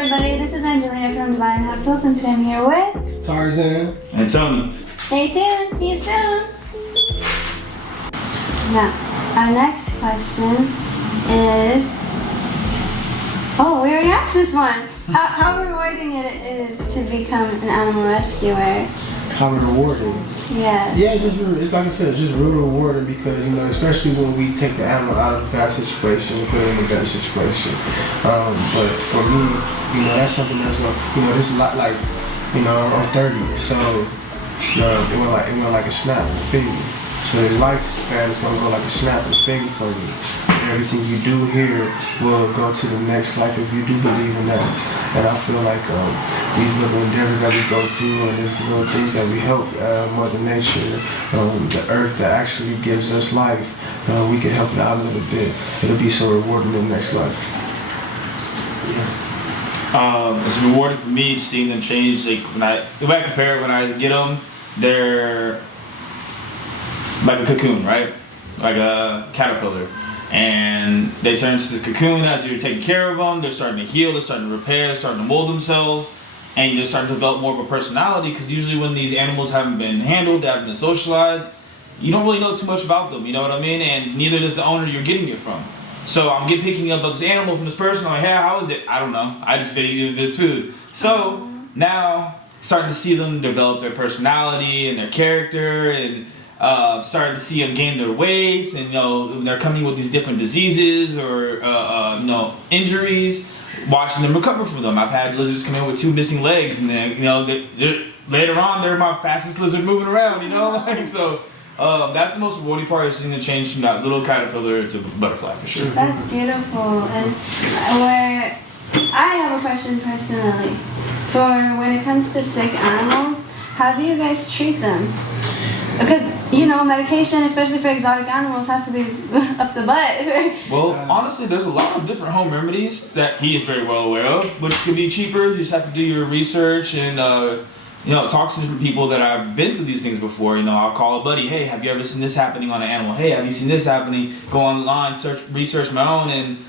everybody, this is Angelina from Divine Hustles, and today I'm here with Tarzan and Tony. Stay tuned, see you soon. Now, our next question is, oh, we already asked this one. How rewarding it is to become an animal rescuer. How rewarding? Yeah. Yeah, it's like I said, it's just real rewarding because, you know, especially when we take the animal out of a bad situation and put it in a better situation. But for me, you know, that's something that's going, you know, this is like, you know, I'm 30, so it went like a snap of a finger. So his lifespan is gonna go like a snap of a finger for you. And everything you do here will go to the next life if you do believe in that. And I feel like these little endeavors that we go through and these little things that we help Mother Nature, the earth that actually gives us life, we can help it out a little bit. It'll be so rewarding in the next life. Yeah. It's rewarding for me seeing them change. Like if I compare it, when I get them, they're like a cocoon, right? Like a caterpillar. And they turn into the cocoon as you're taking care of them. They're starting to heal, they're starting to repair, they're starting to mold themselves. And you're starting to develop more of a personality, because usually when these animals haven't been handled, they haven't been socialized, you don't really know too much about them, you know what I mean? And neither does the owner you're getting it from. So I'm picking up this animal from this person, I'm like, hey, how is it? I don't know, I just fed you this food. So now, starting to see them develop their personality and their character, and starting to see them gain their weight, and you know they're coming with these different diseases or you know, injuries. Watching them recover from them. I've had lizards come in with 2 missing legs, and then you know later on they're my fastest lizard moving around. You know, like so. That's the most rewarding part, is seeing the change from that little caterpillar to butterfly for sure. That's beautiful. And where I have a question personally, for when it comes to sick animals, how do you guys treat them? Because, you know, medication, especially for exotic animals, has to be up the butt. Well, honestly, there's a lot of different home remedies that he is very well aware of, which can be cheaper. You just have to do your research and, you know, talk to different people that have been through these things before. You know, I'll call a buddy, hey, have you ever seen this happening on an animal? Hey, have you seen this happening? Go online, research my own, and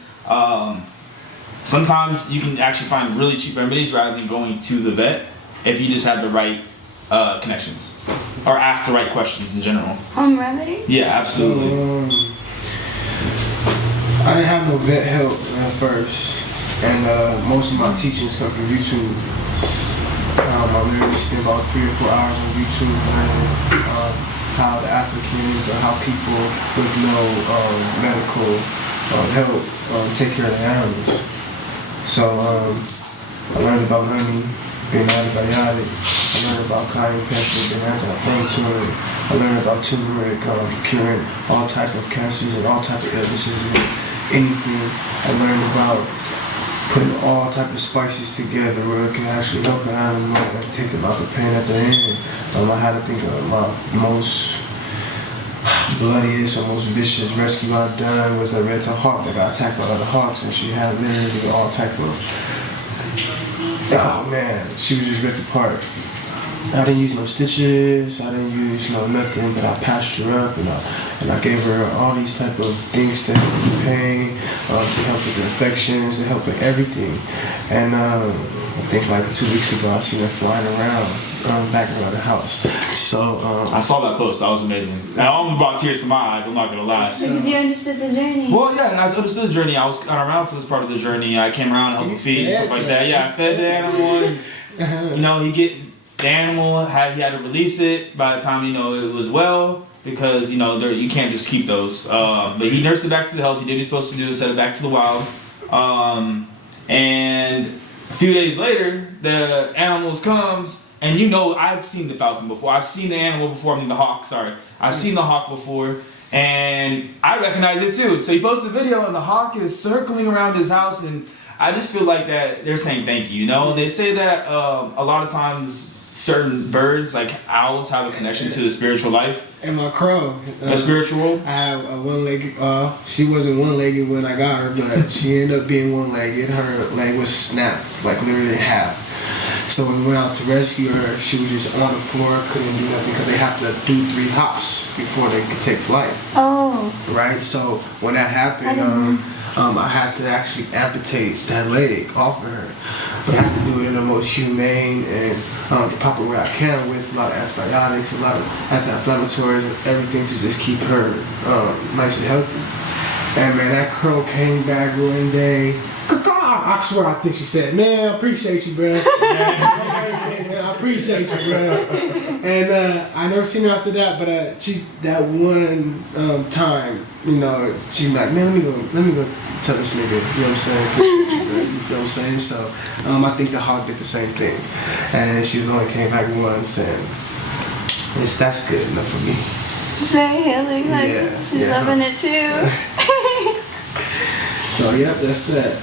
sometimes you can actually find really cheap remedies rather than going to the vet if you just have the right connections, or ask the right questions in general. Home remedy? Yeah, absolutely. I didn't have no vet help at first, and most of my teachings come from YouTube. I literally spend about 3 or 4 hours on YouTube learning how the Africans or how people with no medical help take care of the animals. So I learned about honey being antibiotic. I learned about cayenne pepper being anti-inflammatory. I learned about turmeric curing all types of cancers and all types of illnesses and anything. I learned about putting all types of spices together where it can actually help an animal and take them out the pain at the end. I had to think of my most bloodiest or most vicious rescue I've done was a red-tailed hawk that got attacked by other hawks, and she had literally all type of, oh man, she was just ripped apart. I didn't use no stitches, I didn't use no nothing, but I patched her up and I gave her all these type of things to help with the pain, to help with the infections, to help with everything. And I think like 2 weeks ago I seen her flying around back around the house. So I saw that post, that was amazing. And I almost brought tears to my eyes, I'm not gonna lie. Because you understood the journey. Well, yeah, and I understood the journey. I was kind of around for this part of the journey. I came around, helped feed, stuff like that. Yeah, I fed the animal. And, you know, the animal he had to release it by the time, you know, it was well, because, you know, you can't just keep those. But he nursed it back to the health. He did what he was supposed to do, sent it back to the wild. And a few days later, the animals comes, and you know, I've seen the falcon before. I've seen the animal before. I mean, the hawk. Sorry, I've seen the hawk before, and I recognize it too. So he posted a video, and the hawk is circling around his house, and I just feel like that they're saying thank you. You know, they say that a lot of times certain birds, like owls, have a connection to the spiritual life. And my crow. The spiritual world? I have a one-legged, she wasn't one-legged when I got her, but she ended up being one-legged. Her leg was snapped, like literally in half. So when we went out to rescue her, she was just on the floor, couldn't do nothing because they have to do 3 hops before they could take flight. Oh. Oh. Right? So when that happened, I had to actually amputate that leg off of her. But I had to do it in the most humane and the proper way I can, with a lot of antibiotics, a lot of anti-inflammatories, and everything to just keep her nice and healthy. And man, that girl came back one day. I swear, I think she said, "Man, I appreciate you, bro. Man, I appreciate you, bro." And I never seen her after that. But that one time, you know, she was like, "Man, let me go tell this nigga." You know what I'm saying? Appreciate you, bro. You feel what I'm saying? So I think the hog did the same thing, and she was only came back once, and that's good enough for me. It's very healing. Like, Yeah, she's loving it too. So yeah, that's that.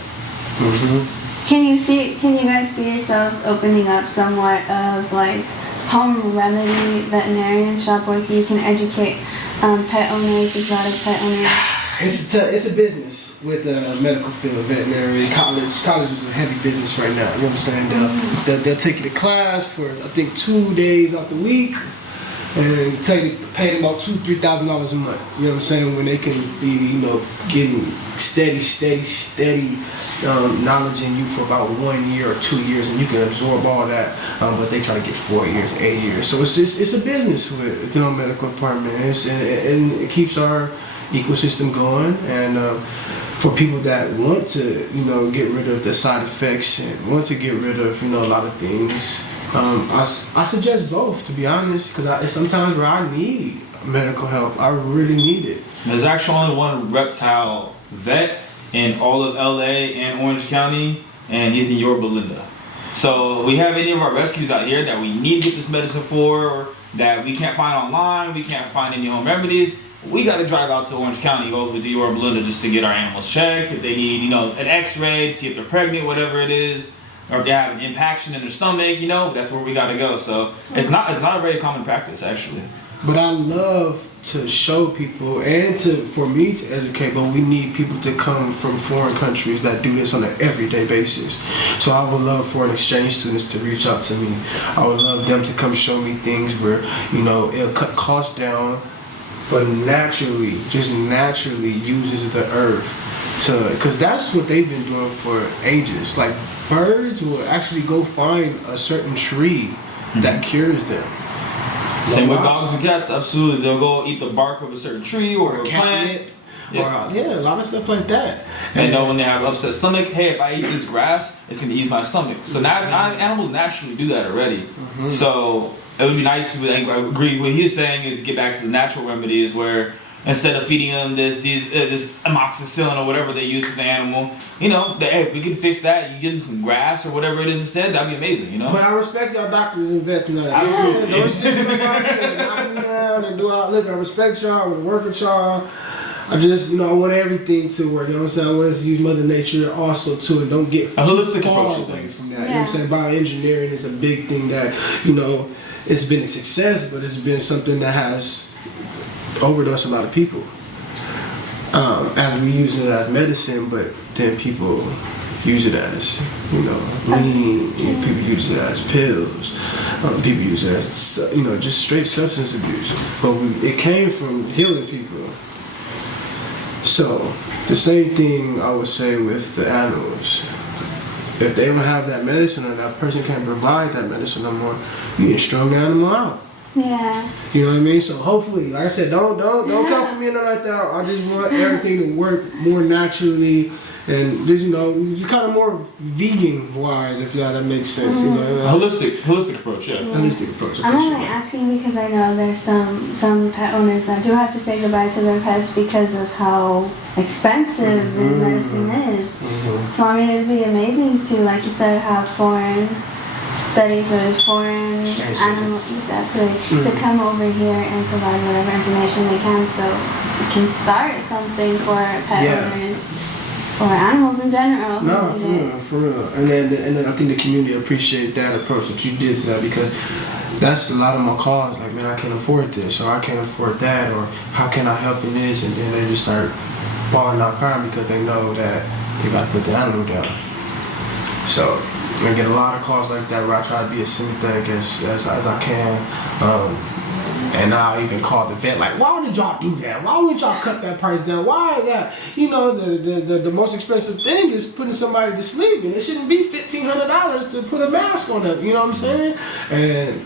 Can you guys see yourselves opening up somewhat of like home remedy veterinarian shop where you can educate pet owners, exotic pet owners? It's a business with the medical field, veterinary, college. College is a heavy business right now. You know what I'm saying? They'll take you to class for I think 2 days out the week, and pay them about $2,000-3,000 a month. You know what I'm saying? When they can be, you know, getting steady knowledge in you for about 1 year or 2 years, and you can absorb all that. But they try to get 4 years, 8 years. So it's a business with, you know, medical department, and it keeps our ecosystem going. And for people that want to, you know, get rid of the side effects and want to get rid of, you know, a lot of things, I suggest both, to be honest, because it's sometimes where I need medical help. I really need it. There's actually only one reptile vet in all of LA and Orange County, and he's in Yorba Linda. So we have any of our rescues out here that we need to get this medicine for, or that we can't find online, we can't find any home remedies, we got to drive out to Orange County, go over to Yorba Linda just to get our animals checked. If they need, you know, an x-ray to see if they're pregnant, whatever it is, or if they have an impaction in their stomach, you know, that's where we got to go. So it's not a very common practice, actually. But I love to show people and for me to educate, but we need people to come from foreign countries that do this on an everyday basis. So I would love foreign exchange students to reach out to me. I would love them to come show me things where, you know, it'll cut costs down, but just naturally uses the earth because that's what they've been doing for ages. Like birds will actually go find a certain tree that cures them. Same with dogs and cats, absolutely. They'll go eat the bark of a certain tree or a plant. Yeah. A lot of stuff like that. And know when they have upset stomach, hey, if I eat this grass, it's gonna ease my stomach. So now animals naturally do that already. So it would be nice. I agree. What he's saying is get back to the natural remedies where instead of feeding them this amoxicillin or whatever they use for the animal, you know, hey, if we can fix that, you give them some grass or whatever it is instead, that'd be amazing, you know. But I respect y'all doctors and vets and all that. Absolutely. Don't sit around and knock me down and do all. Look, I respect y'all. I want to work with y'all. I just, you know, I want everything to work. You know what I'm saying? I want us to use Mother Nature also too, and don't get a holistic far approach away from that. Yeah. You know what I'm saying? Bioengineering is a big thing that, you know, it's been a success, but it's been something that has overdosed a lot of people. As we use it as medicine, but then people use it as, you know, lean. People use it as pills. People use it as, you know, just straight substance abuse. But it came from healing people. So the same thing I would say with the animals. If they don't have that medicine or that person can't provide that medicine no more, you need to strong the animal out. Yeah. You know what I mean? So hopefully, like I said, don't come for me and nothing like that. I just want everything to work more naturally and just, you know, just kind of more vegan wise, if that makes sense. You know, Holistic approach, yeah. Holistic approach. I'm only asking because I know there's some pet owners that do have to say goodbye to their pets because of how expensive the medicine is. So I mean, it'd be amazing to, like you said, have foreign studies or foreign animals to come over here and provide whatever information they can, so we can start something for pet owners. Or animals in general. No, for real. And then I think the community appreciate that approach that you did to that, because that's a lot of my calls. Like, man, I can't afford this, or I can't afford that, or how can I help in this? And then they just start balling out crying because they know that they got to put the animal down. So I get a lot of calls like that where I try to be as sympathetic as I can. And I even called the vet, like, why did y'all do that? Why wouldn't y'all cut that price down? Why is that? You know, the most expensive thing is putting somebody to sleep, and it shouldn't be $1,500 to put a mask on them. You know what I'm saying? And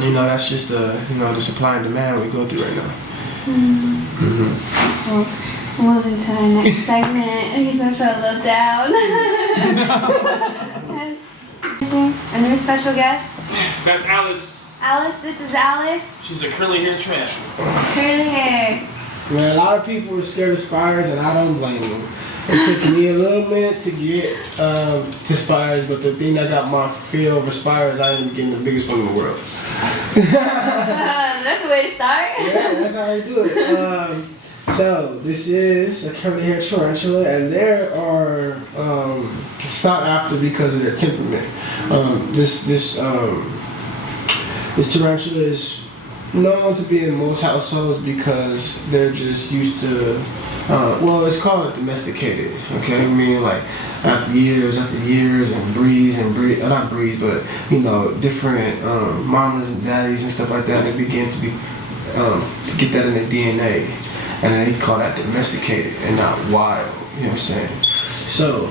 you know, that's just the supply and demand we go through right now. Well, moving to our next segment. He's gonna feel a little down. A new special guest. That's Alice. Alice, this is Alice. She's a curly hair tarantula. Curly hair. Well, a lot of people are scared of spiders, and I don't blame them. It took me a little minute to get to spiders, but the thing that got my fear over spiders, I ended up getting the biggest one in the world. That's the way to start. Yeah, that's how you do it. So this is a curly hair tarantula, and they are sought after because of their temperament. This tarantula is known to be in most households because they're just used to. Well, it's called domesticated. Okay, I mean like after years and not breeds, but you know, different mamas and daddies and stuff like that. They begin to be get that in their DNA. And then they call that domesticated and not wild. You know what I'm saying? So,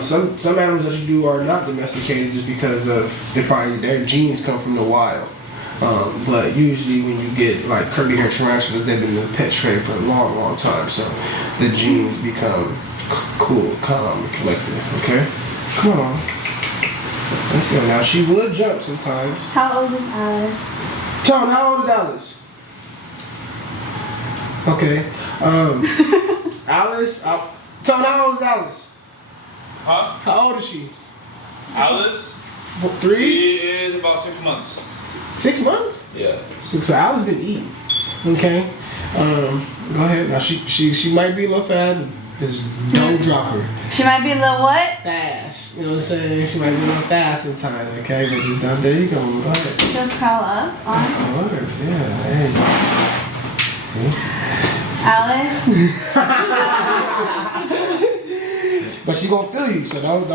some animals that you do are not domesticated just because of their genes come from the wild. But usually when you get like curly hair tarantulas, they've been in the pet trade for a long, long time. So the genes become cool, calm, and collective. Okay? Come on. Let's go. Now she would jump sometimes. How old is Alice? Tone, how old is Alice? Okay. Alice. Tone, how old is Alice? Huh? How old is she? Alice? 3? She is about 6 months. 6 months? Yeah. So Alice been eating. Okay. Go ahead. Now she might be a little fat. Just don't drop her. She might be a little what? Fast. You know what I'm saying? She might be a little fast sometimes. Okay. But just don't. There you go. Go ahead. She'll crawl up on. Yeah. There you go. See? Alice. But she gonna feel you, so don't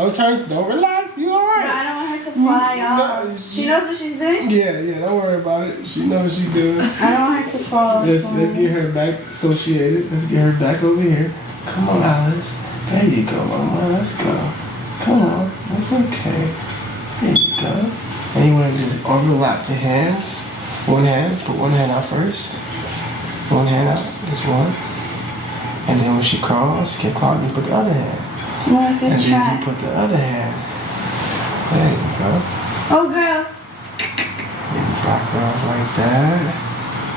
relax. You alright? No, I don't want her to fly off. She knows what she's doing? Yeah, don't worry about it. She knows what she's doing. I don't want her to fall. Let's get her back associated. Let's get her back over here. Come on, Alice. There you go, mama. Let's go. Come on. That's okay. There you go. And you want to just overlap the hands. One hand. Put one hand out first. One hand out. Just one. And then when she crawls, keep crawling, you put the other hand. Well, good and try. then you put the other hand. There you go. Oh, girl. You back off like that.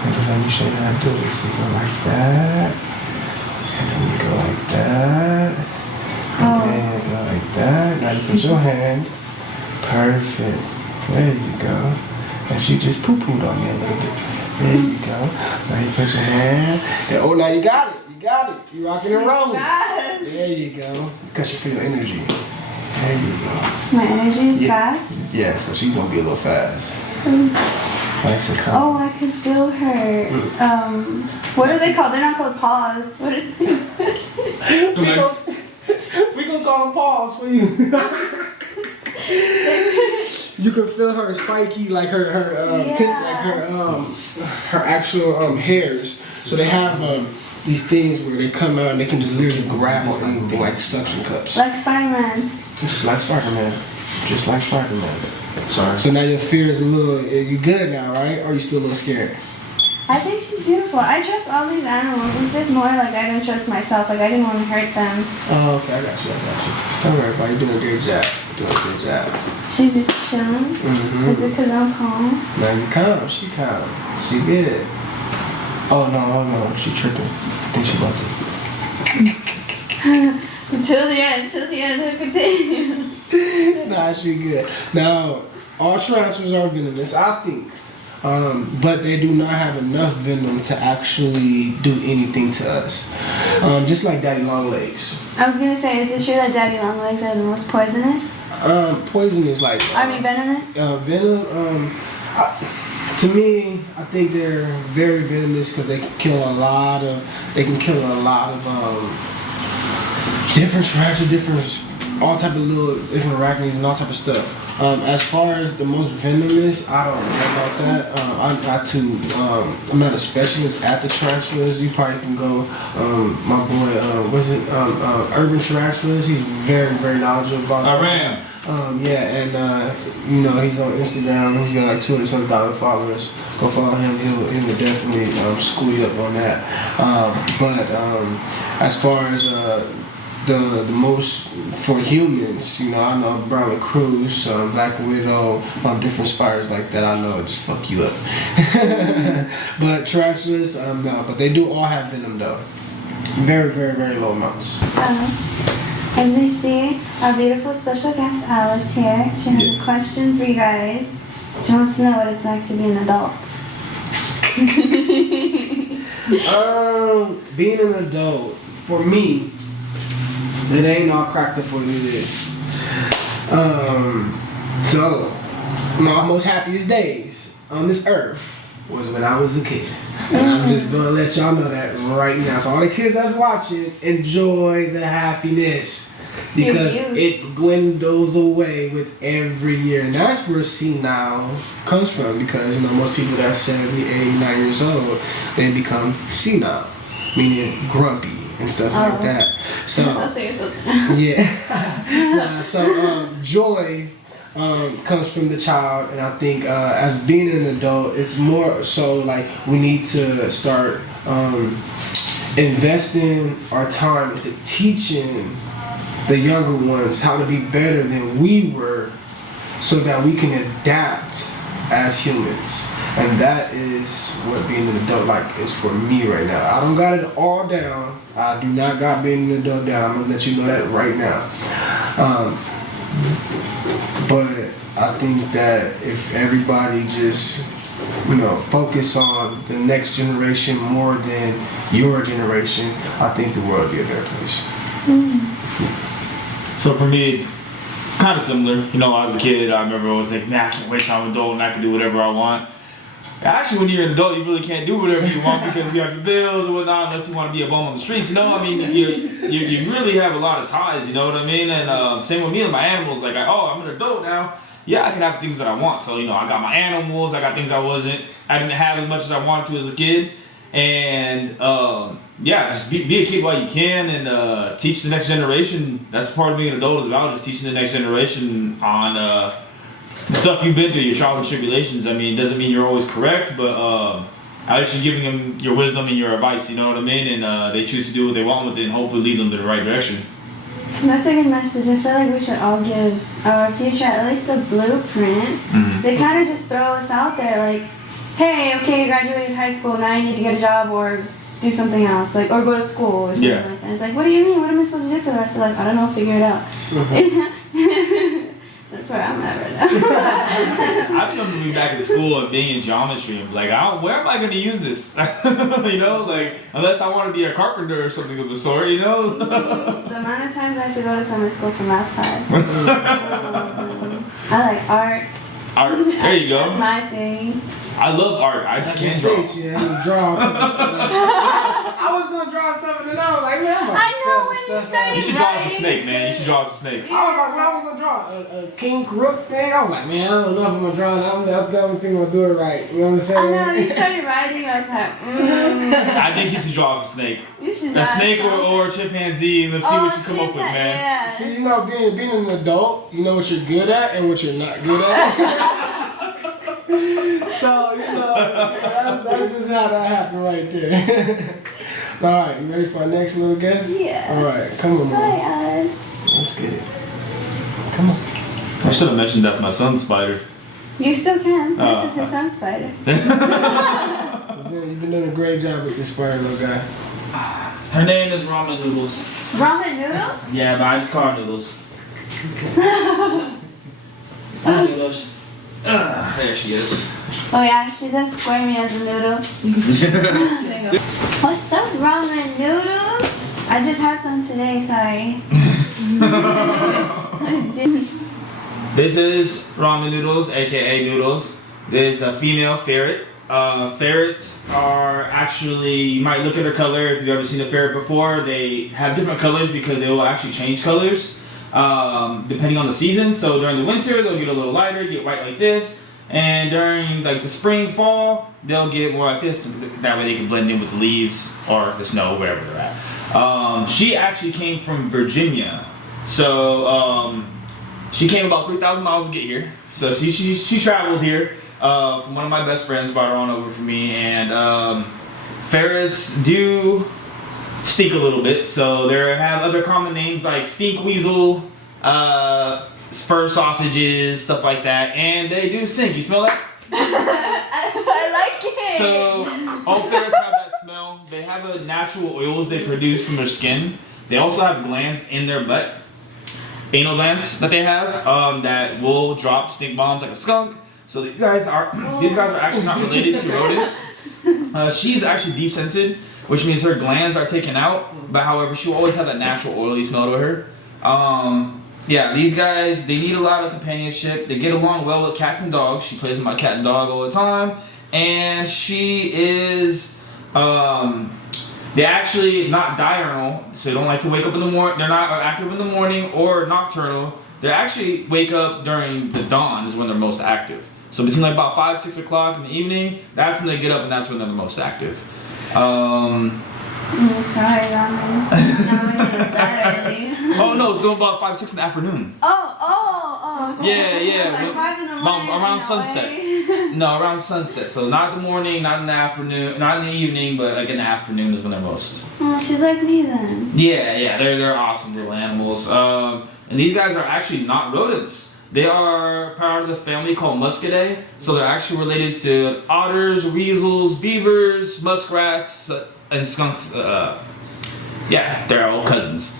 And then let me show you how to do this. You go like that. And then you go like that. And then you go like that. Now you put your hand. Perfect. There you go. And she just poo-pooed on me a little bit. There you go. Now you put your hand. Oh, now you got it. You got it. You rocking and rolling. There you go. Because you feel your energy. There you go. My energy is fast? Yeah, so she's going to be a little fast. Nice and calm. Oh, I can feel her. What are they called? They're not called paws. What are they? We gonna call them paws for you. You can feel her spiky, like her actual hairs. So they have these things where they come out and they can just literally grab on anything, like suction cups. Like Spider-Man. Just like Spider-Man. Just like Spider-Man. Sorry. So now your fear is a little. You good now, right? Or are you still a little scared? I think she's beautiful. I trust all these animals. It's just more like I don't trust myself. Like I didn't want to hurt them. Oh, okay. I got you. Don't worry about it. You're doing a great job. She's just chilling. Mm-hmm. Is it because I'm calm? No, you calm. She calm. She good. Oh no. She tripping. I think she about to. Until the end, he'll continue. Nah, she good. Now, all tarantulas are venomous, I think. But they do not have enough venom to actually do anything to us. Just like daddy long legs. I was gonna say, is it true that daddy long legs are the most poisonous? Poison is like. Venomous? Venom. To me, I think they're very venomous because they can kill a lot of. Different tarantulas, different all type of little different arachnids and all type of stuff. As far as the most venomous, I don't know about that. I'm not a specialist at the tarantulas. You probably can go, my boy, Urban Tarantulas. He's very, very knowledgeable about that. Ram. Yeah, and he's on Instagram. He's got like 200,000 followers. Go follow him. He will definitely school you up on that. But as far as the most for humans, I know brown recluse, black widow, different spiders like that. I know it just fuck you up. But tarantulas, no. But they do all have venom though. Very, very, very low amounts. So, as you see, our beautiful special guest Alice here. She has a question for you guys. She wants to know what it's like to be an adult. Being an adult, for me, it ain't all cracked up what it is. So, my most happiest days on this earth was when I was a kid. And I'm just gonna let y'all know that right now. So all the kids that's watching, enjoy the happiness. Because it dwindles away with every year. And that's where senile comes from. Because, most people that are 70, 80, 90 years old, they become senile. Meaning grumpy and stuff like that. So, I'll say something. yeah. So joy comes from the child, and I think as being an adult, it's more so like we need to start investing our time into teaching the younger ones how to be better than we were, so that we can adapt as humans. And that is what being an adult is for me right now. I don't got it all down. I do not got being an adult down. I'm gonna let you know that right now. But I think that if everybody just, focus on the next generation more than your generation, I think the world would be a better place. So for me, kind of similar. As a kid, I remember always thinking, man, I can't wait till I'm an adult and I can do whatever I want. Actually, when you're an adult, you really can't do whatever you want because you have your bills and whatnot, unless you want to be a bum on the streets. You really have a lot of ties. You know what I mean? And same with me and my animals. Like, I'm an adult now. Yeah, I can have things that I want. So I got my animals. I got things I didn't have as much as I wanted to as a kid. And just be a kid while you can and teach the next generation. That's part of being an adult as well, just teaching the next generation on the stuff you've been through, your trials and tribulations. I mean, it doesn't mean you're always correct, but at least you're giving them your wisdom and your advice, you know what I mean? And they choose to do what they want with it and hopefully lead them to the right direction. That's a good message. I feel like we should all give our future at least a blueprint. Mm-hmm. They kind of just throw us out there like, hey, okay, you graduated high school, now you need to get a job or do something else, or go to school or something like that. It's like, what do you mean? What am I supposed to do for the rest of life? I don't know, figure it out. Mm-hmm. That's where I'm at right now. I just remember being back in school and being in geometry and where am I going to use this? Unless I want to be a carpenter or something of the sort, The amount of times I had to go to summer school for math class. I like art. Art, there you go. That's my thing. I love art. I just can't draw. I was gonna draw stuff and then I was like, man, I know when you started. You should draw us a snake, man. You should draw us a snake. I was like, when I was gonna draw a king rook thing, I was like, man, I don't know if I'm gonna draw it. I don't think I'm gonna do it right. You know what I'm saying? I know, you started writing, I was like, I think you should draw us a snake. You should draw a snake or a chimpanzee, and let's see what you come up with, man. Yeah. See, being an adult, you know what you're good at and what you're not good at. So, that's just how that happened right there. Alright, you ready for our next little guest? Yeah. Alright, come on, man. Hi, Alice. Let's get it. Come on. I should have mentioned that for my son's spider. You still can. This is his son's spider. You've been doing a great job with this spider, little guy. Her name is Ramen Noodles. Ramen noodles? Yeah, but I just call her Noodles. Noodles. There she is. Oh yeah, she's as squirmy as a noodle. What's up, ramen noodles? I just had some today, sorry. This is Ramen Noodles, aka Noodles. This is a female ferret. Ferrets are actually, you might look at her color, if you've ever seen a ferret before, they have different colors because they will actually change colors. depending on the season. So during the winter, they'll get a little lighter, get white like this. And during like the spring, fall, they'll get more like this. That way they can blend in with the leaves or the snow, wherever they're at. She actually came from Virginia. So she came about 3,000 miles to get here. So she traveled here from one of my best friends, brought her on over for me. And ferrets do stink a little bit. So they have other common names like stink weasel, fur sausages, stuff like that, and they do stink. You smell that? I like it. So all ferrets have that smell. They have a natural oils they produce from their skin. They also have glands in their butt, anal glands that they have that will drop stink bombs like a skunk. So these guys are actually not related to rodents. She's actually descented, which means her glands are taken out, but however, she will always have that natural oily smell to her. Yeah, these guys, they need a lot of companionship. They get along well with cats and dogs. She plays with my cat and dog all the time. And she is, they're actually not diurnal, so they don't like to wake up in the morning. They're not active in the morning or nocturnal. They actually wake up during the dawn is when they're most active. So between like about 5, 6 o'clock in the evening, that's when they get up and that's when they're the most active. Sorry, Ramen. That early. Oh no, it's going about 5, 6 in the afternoon. Oh. Okay. Yeah. Like 5 in the morning. Around sunset. No, around sunset. So not in the morning, not in the afternoon, not in the evening, but like in the afternoon is when they're most. Oh, she's like me then. Yeah, they're awesome little animals. And these guys are actually not rodents. They are part of the family called Muscidae. So they're actually related to otters, weasels, beavers, muskrats, and skunks. Yeah, they're all cousins.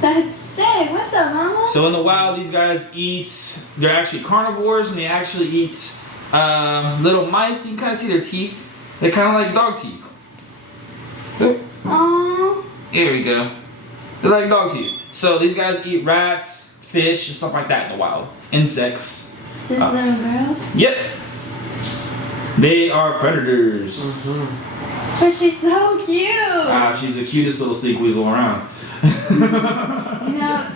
That's sick. What's up, Mama? So in the wild, these guys eat, they're actually carnivores, and they actually eat little mice. You can kind of see their teeth. They're kind of like dog teeth. Aww. Here we go. They're like dog teeth. So these guys eat rats, fish, and stuff like that in the wild. Insects. This little girl? Yep. They are predators. Mm-hmm. But she's so cute. She's the cutest little stink weasel around. You know,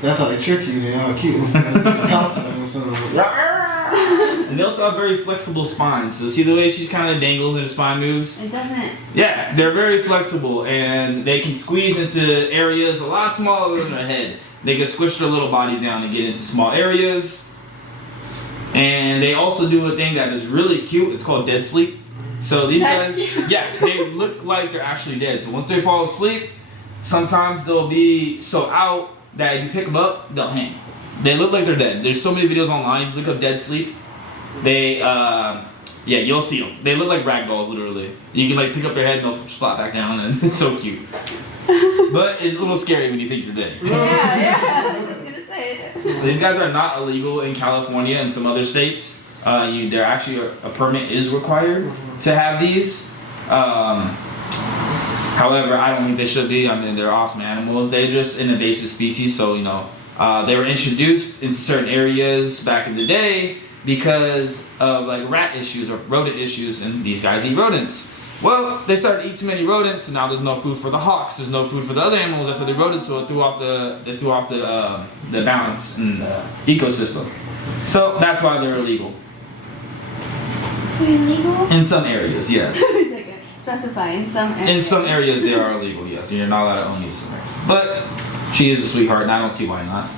that's how they trick you. They are cute and stuff. And they also have very flexible spines. So see the way she kind of dangles and her spine moves? it doesn't. Yeah, they're very flexible and they can squeeze into areas a lot smaller than their head. They can squish their little bodies down and get into small areas. And they also do a thing that is really cute. It's called dead sleep. So these That's guys, cute. yeah, they look like they're actually dead. So once they fall asleep, sometimes they'll be so out that if you pick them up, they'll hang. They look like they're dead. There's so many videos online. If you look up dead sleep, they, yeah, you'll see them. They look like rag dolls, literally. You can like pick up their head and they'll flop back down, and it's so cute. But it's a little scary when you think you're dead. Yeah. I was just gonna say it. So these guys are not illegal in California and some other states. They're actually a permit is required to have these. However, I don't think they should be. I mean, they're awesome animals. They're just an invasive species, so you know, they were introduced into certain areas back in the day because of like rat issues or rodent issues, and these guys eat rodents. Well, they started to eat too many rodents, and now there's no food for the hawks. There's no food for the other animals after the rodents, so it threw off the balance in the ecosystem. So that's why they're illegal. They're illegal? In some areas, yes. Specify in some areas. In some areas they are illegal, yes. You're not allowed to own these somewhere. But she is a sweetheart, and I don't see why not.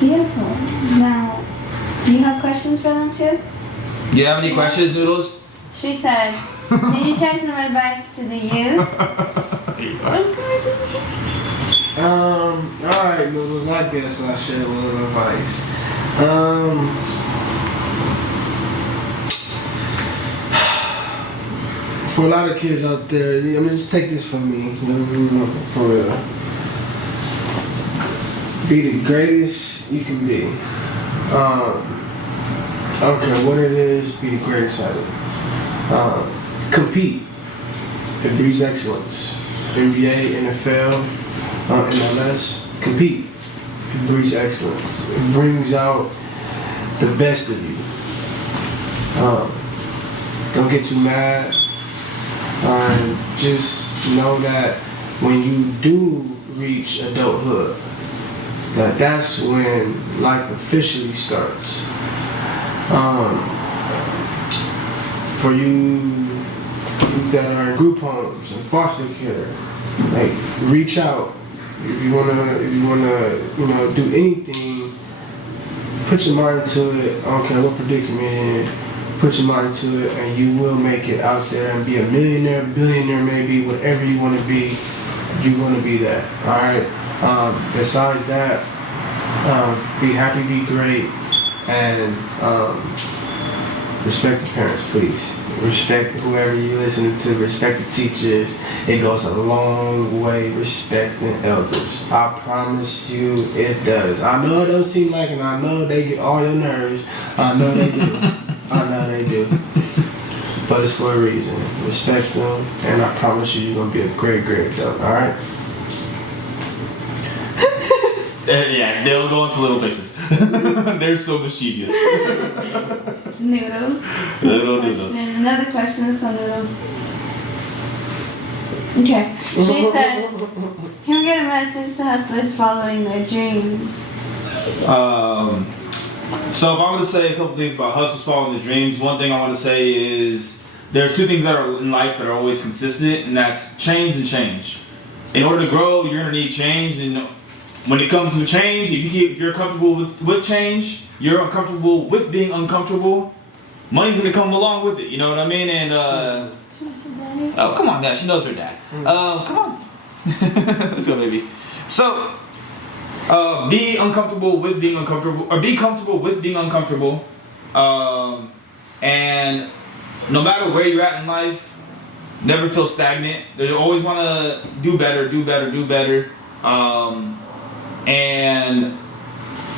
Beautiful. Now, do you have questions for them too? Do you have any questions, Noodles? She said, can you share some advice to the youth? I'm sorry. Alright, Noodles, I guess I'll share a little advice. For a lot of kids out there, I mean, just take this from me, you know, for real. Be the greatest you can be. I don't care what it is, be the greatest at it. Compete. It breeds excellence. NBA, NFL, MLS, compete. It breeds excellence. It brings out the best of you. Don't get too mad. Just know that when you do reach adulthood, that's when life officially starts. For you that are in group homes and foster care, like reach out. If you wanna, do anything, put your mind to it. I don't care what predicament you're in. Put your mind to it, and you will make it out there and be a millionaire, billionaire, maybe whatever you want to be. You're gonna be that. All right. Besides that, be happy, be great, and respect the parents, please. Respect whoever you're listening to. Respect the teachers. It goes a long way respecting elders. I promise you it does. I know it don't seem like it, and I know they get all your nerves. I know they do. I know they do. But it's for a reason. Respect them, and I promise you you're going to be a great, great adult, alright? Yeah, they'll go into little places. They're so mischievous. Noodles. Little noodles. Another question is from Noodles. Okay. She said, can we get a message to hustlers following their dreams? So if I were to say a couple things about hustlers following their dreams, one thing I want to say is there's two things that are in life that are always consistent, and that's change and change. In order to grow, you're gonna need change, and when it comes to change, if you're comfortable with change, you're uncomfortable with being uncomfortable, money's gonna come along with it, you know what I mean? And oh, come on, Dad, she knows her dad. Come on. Let's go, baby. So, be uncomfortable with being uncomfortable, or be comfortable with being uncomfortable, and no matter where you're at in life, never feel stagnant. You always want to do better, and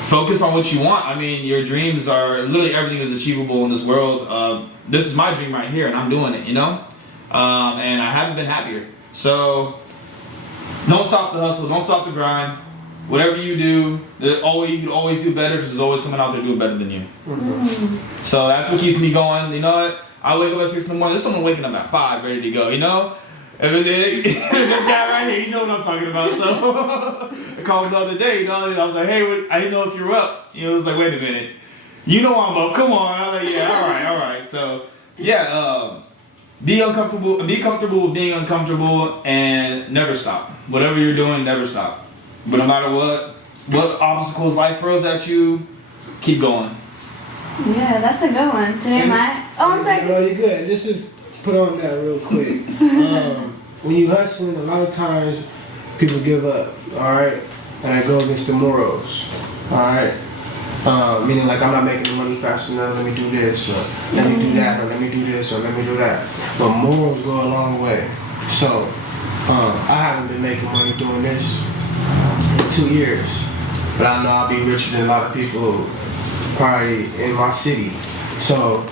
focus on what you want. I mean, your dreams are literally everything is achievable in this world. This is my dream right here, and I'm doing it, you know? And I haven't been happier. So don't stop the hustle, don't stop the grind. Whatever you do, you can always do better because there's always someone out there doing better than you. Mm-hmm. So that's what keeps me going. You know what? I wake up at 6 in the morning. There's someone waking up at 5 ready to go, you know? This guy right here, you know what I'm talking about. So I called him the other day, you know? I was like, hey, I didn't know if you were up. You know, it was like, wait a minute. You know I'm up. Come on. I was like, yeah, all right. So, yeah, be comfortable with being uncomfortable and never stop. Whatever you're doing, never stop. But no matter what obstacles life throws at you, keep going. Yeah, that's a good one. Today I'm sorry. No, you're good. Just put on that real quick. When you hustling, a lot of times people give up, alright? And I go against the morals, alright? Meaning like I'm not making the money fast enough, let me do this, or let me do that, or let me do this, or let me do that. But morals go a long way. So, I haven't been making money doing this in 2 years. But I know I'll be richer than a lot of people probably in my city. So,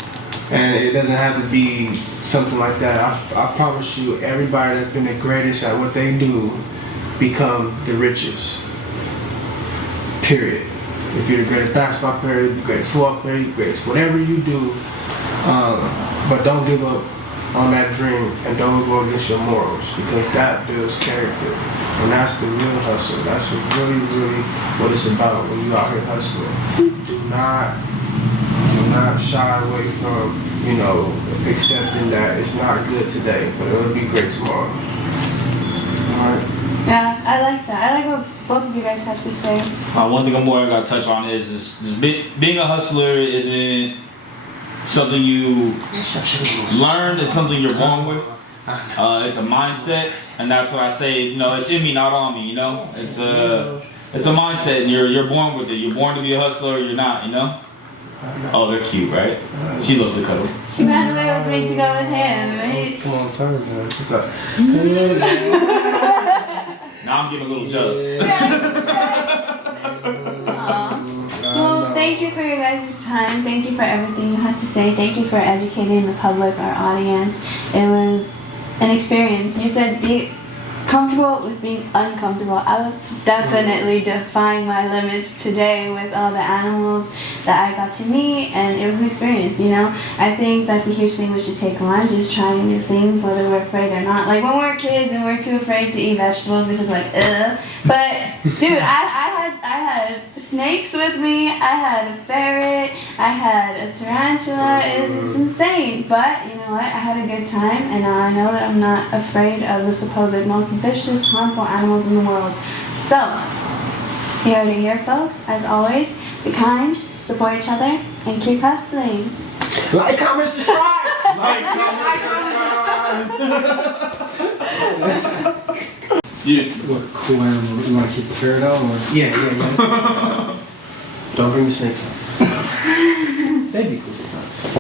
and it doesn't have to be something like that. I promise you, everybody that's been the greatest at what they do become the richest. Period. If you're the greatest basketball player, the greatest football player, the greatest whatever you do, but don't give up on that dream and don't go against your morals, because that builds character. And that's the real hustle. That's really, really what it's about when you out here hustling. Do not shy away from, accepting that it's not good today, but it'll be great tomorrow. Alright? Yeah, I like that. I like what both of you guys have to say. One thing more I gotta touch on is being a hustler isn't something you learn, it's something you're born with. It's a mindset, and that's why I say, it's in me, not on me, It's a mindset, and you're born with it. You're born to be a hustler, or you're not, Oh, they're cute, right? She loves to cuddle. She ran away with me to go with him, right? Come on, Tarzan. Now I'm getting a little jealous. Well, thank you for your guys' time. Thank you for everything you had to say. Thank you for educating the public, our audience. It was an experience. You said be comfortable with being uncomfortable. I was definitely defying my limits today with all the animals that I got to meet, and it was an experience, I think that's a huge thing we should take on, just trying new things, whether we're afraid or not. Like when we're kids and we're too afraid to eat vegetables because but dude, I I had snakes with me. I had a ferret. I had a tarantula. It was insane. But you know what? I had a good time, and now I know that I'm not afraid of the supposed most vicious, harmful animals in the world. So, you heard it here, folks. As always, be kind, support each other, and keep hustling. Like, comment, subscribe. Yeah. What cool animal? You want to keep the ferret out, or? Yeah. Don't bring the snakes out. That'd be cool.